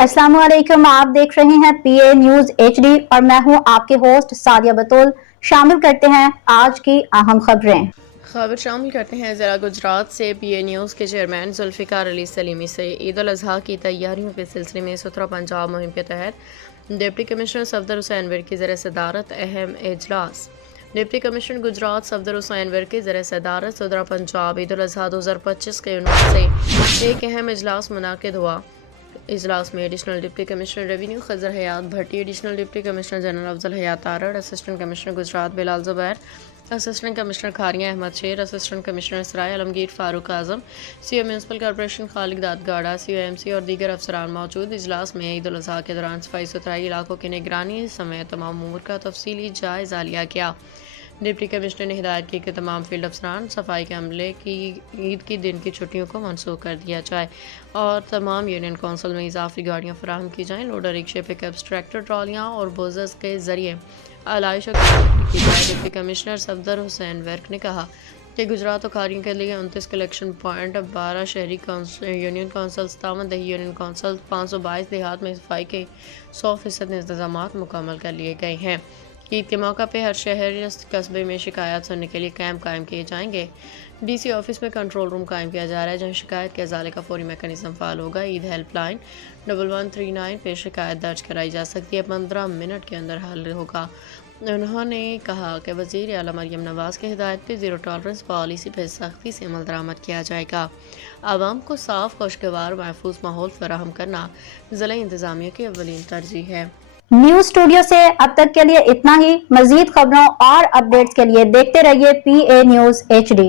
अस्सलाम वालेकुम, आप देख रहे हैं पीए न्यूज एचडी और मैं हूं आपके होस्ट सादिया बतूल। शामिल करते हैं आज की अहम खबरें। खबर शामिल करते हैं ज़रा गुजरात से। पीए न्यूज़ के चेयरमैन जुल्फ़िकार अली सलीमी से ईद उल अज़हा की तैयारियों के सिलसिले में सुथरा पंजाब मुहिम के तहत डिप्टी कमिश्नर सफदर हुसैन विर्क की ज़रिए सदारत अहम इजलास। डिप्टी कमिश्नर गुजरात सफदर हुसैन विर्क की ज़रिए सदारत सुथरा पंजाब ईद उल अज़हा 2025 के उन्वान से एक अहम इजलास मुनाकिद हुआ। इजलास में additional deputy commissioner revenue Khizar Hayat Bhatti, additional deputy commissioner general Afzal Hayat Tarar, assistant commissioner Gujrat Bilal Zubair, assistant commissioner Kharian Ahmed Sher, assistant commissioner Sarai Alamgir Farooq Azam, CO municipal corporation Khalid Dadgara, COMC और दीगर अफसरान मौजूद। इजलास में ईद उल अज़हा के दौरान सफाई सुथराई, इलाकों की निगरानी समेत तमाम उमूर का तफसीली जायज़ा लिया गया। डिप्टी कमिश्नर ने हिदायत की कि तमाम फील्ड अफसरान सफाई के अमले की ईद की दिन की छुट्टियों को मनसूख कर दिया जाए और तमाम यूनियन कौंसिल में इजाफी गाड़ियाँ फराहम की जाएँ। लोडर रिक्शे, पिकअप्स, ट्रैक्टर ट्रॉलियाँ और बोजर्स के जरिए आलाइश की जाए। डिप्टी कमिश्नर सफदर हुसैन विर्क ने कहा कि गुजरात और खारियों के लिए 29 कलेक्शन पॉइंट, 12 शहरी यूनियन कौंसल, 57 दही यूनियन कौंसल, 522 देहात में सफाई के 100% इंतजाम मुकम्मल कर लिए गए हैं। ईद के मौका पे हर शहर कस्बे में शिकायत सुनने के लिए कैंप कायम किए जाएंगे। डीसी ऑफिस में कंट्रोल रूम कायम किया जा रहा है जहां शिकायत के अजाले का फौरी मैकेनिज्म फाल होगा। ईद हेल्पलाइन 1139 पे शिकायत दर्ज कराई जा सकती है, 15 मिनट के अंदर हल होगा। उन्होंने कहा कि वज़ीर आला मरियम नवाज़ की हिदायत पे ज़ीरो टॉलरेंस पॉलिसी पर सख्ती से अमल दरामद किया जाएगा। आवाम को साफ, खुशगवार, महफूज माहौल फराहम करना ज़िला इंतज़ामिया की अव्वलीन तरजीह है। न्यूज स्टूडियो से अब तक के लिए इतना ही। मजीद खबरों और अपडेट्स के लिए देखते रहिए पीए न्यूज एचडी।